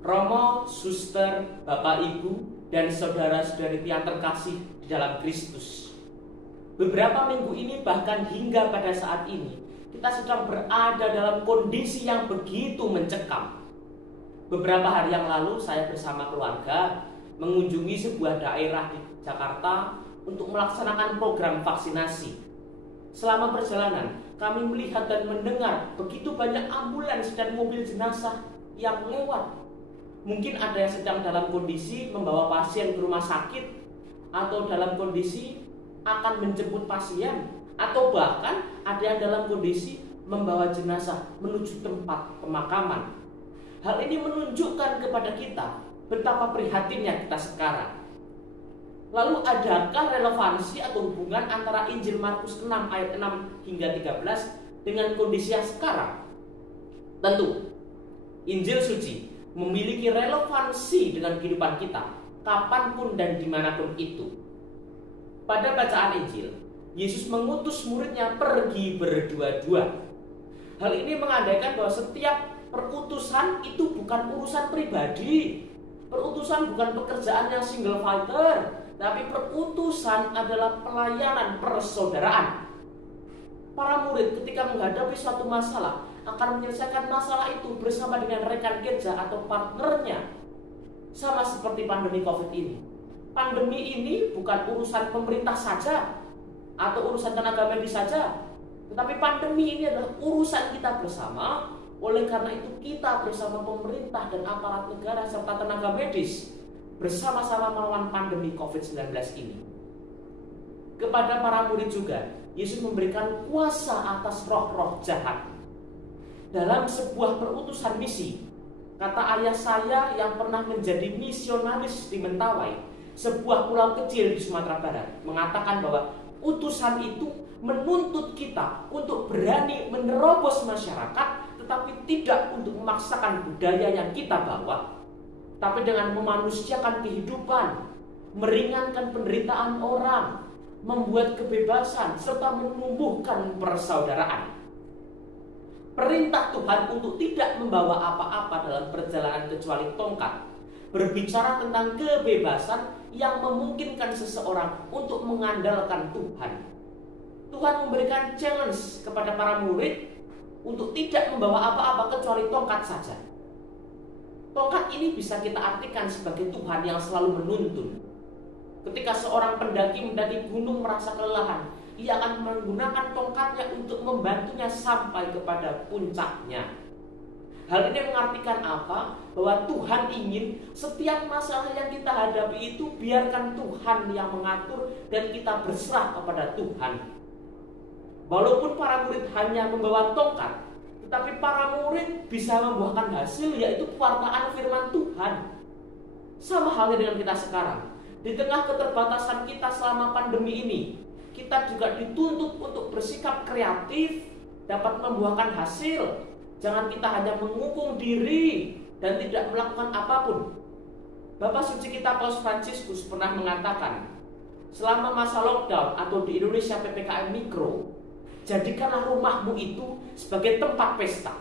Romo, suster, bapak, ibu, dan saudara-saudari yang terkasih di dalam Kristus. Beberapa minggu ini bahkan hingga pada saat ini kita sedang berada dalam kondisi yang begitu mencekam. Beberapa hari yang lalu saya bersama keluarga mengunjungi sebuah daerah di Jakarta untuk melaksanakan program vaksinasi. Selama perjalanan kami melihat dan mendengar begitu banyak ambulans dan mobil jenazah yang lewat. Mungkin ada yang sedang dalam kondisi membawa pasien ke rumah sakit, atau dalam kondisi akan menjemput pasien, atau bahkan ada yang dalam kondisi membawa jenazah menuju tempat pemakaman. Hal ini menunjukkan kepada kita betapa prihatinnya kita sekarang. Lalu adakah relevansi atau hubungan antara Injil Markus 6 ayat 6 hingga 13 dengan kondisi yang sekarang? Tentu, Injil suci memiliki relevansi dengan kehidupan kita kapanpun dan dimanapun itu. Pada bacaan Injil, Yesus mengutus muridnya pergi berdua-dua. Hal ini mengandaikan bahwa setiap perutusan itu bukan urusan pribadi. Perutusan bukan pekerjaan yang single fighter, tapi perutusan adalah pelayanan persaudaraan. Para murid ketika menghadapi suatu masalah akan menyelesaikan masalah itu bersama dengan rekan kerja atau partnernya. Sama seperti pandemi COVID ini. Pandemi ini bukan urusan pemerintah saja atau urusan tenaga medis saja, tetapi pandemi ini adalah urusan kita bersama. Oleh karena itu kita bersama pemerintah dan aparat negara serta tenaga medis bersama-sama melawan pandemi COVID-19 ini. Kepada para murid juga Yesus memberikan kuasa atas roh-roh jahat. Dalam sebuah perutusan misi, kata ayah saya yang pernah menjadi misionaris di Mentawai, sebuah pulau kecil di Sumatera Barat, mengatakan bahwa utusan itu menuntut kita untuk berani menerobos masyarakat, tetapi tidak untuk memaksakan budaya yang kita bawa, tapi dengan memanusiakan kehidupan, meringankan penderitaan orang, membuat kebebasan, serta menumbuhkan persaudaraan. Perintah Tuhan untuk tidak membawa apa-apa dalam perjalanan kecuali tongkat berbicara tentang kebebasan yang memungkinkan seseorang untuk mengandalkan Tuhan. Tuhan memberikan challenge kepada para murid untuk tidak membawa apa-apa kecuali tongkat saja. Tongkat ini bisa kita artikan sebagai Tuhan yang selalu menuntun. Ketika seorang pendaki mendaki gunung merasa kelelahan, ia akan menggunakan tongkatnya untuk membantunya sampai kepada puncaknya. Hal ini mengartikan apa? Bahwa Tuhan ingin setiap masalah yang kita hadapi itu biarkan Tuhan yang mengatur dan kita berserah kepada Tuhan. Walaupun para murid hanya membawa tongkat, tetapi para murid bisa membuahkan hasil, yaitu pewartaan firman Tuhan. Sama halnya dengan kita sekarang. Di tengah keterbatasan kita selama pandemi ini, kita juga dituntut untuk bersikap kreatif, dapat membuahkan hasil. Jangan kita hanya mengukung diri dan tidak melakukan apapun. Bapak suci kita Paus Fransiskus pernah mengatakan, selama masa lockdown atau di Indonesia PPKM Mikro, jadikanlah rumahmu itu sebagai tempat pesta.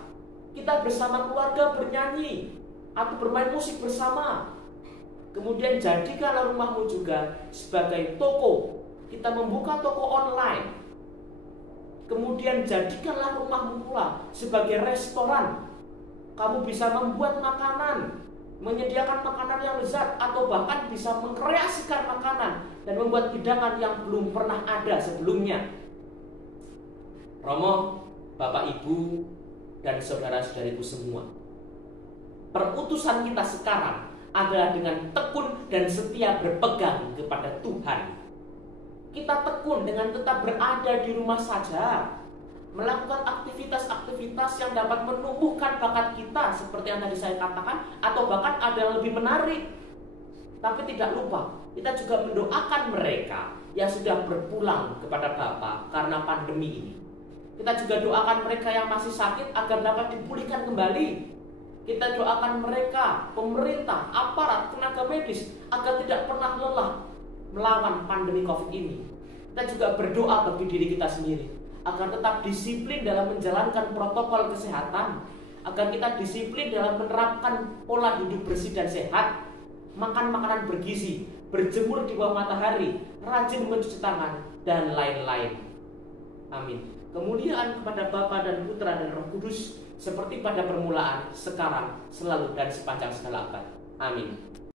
Kita bersama keluarga bernyanyi atau bermain musik bersama. Kemudian jadikanlah rumahmu juga sebagai toko. Kita membuka toko online. Kemudian jadikanlah rumahmu pula sebagai restoran. Kamu bisa membuat makanan, menyediakan makanan yang lezat, atau bahkan bisa mengkreasikan makanan dan membuat hidangan yang belum pernah ada sebelumnya. Romo, Bapak, Ibu, dan saudara-saudariku semua, perutusan kita sekarang adalah dengan tekun dan setia berpegang kepada Tuhan. Kita tekun dengan tetap berada di rumah saja, melakukan aktivitas-aktivitas yang dapat menumbuhkan bakat kita seperti yang tadi saya katakan, atau bahkan ada yang lebih menarik. Tapi tidak lupa, kita juga mendoakan mereka yang sudah berpulang kepada Bapa karena pandemi ini. Kita juga doakan mereka yang masih sakit agar dapat dipulihkan kembali. Kita doakan mereka, pemerintah, aparat, tenaga medis agar tidak pernah lelah melawan pandemi COVID ini. Kita juga berdoa bagi diri kita sendiri agar tetap disiplin dalam menjalankan protokol kesehatan, agar kita disiplin dalam menerapkan pola hidup bersih dan sehat, makan makanan bergizi, berjemur di bawah matahari, rajin mencuci tangan, dan lain-lain. Amin. Kemuliaan kepada Bapa dan Putra dan Roh Kudus, seperti pada permulaan, sekarang, selalu, dan sepanjang segala abad. Amin.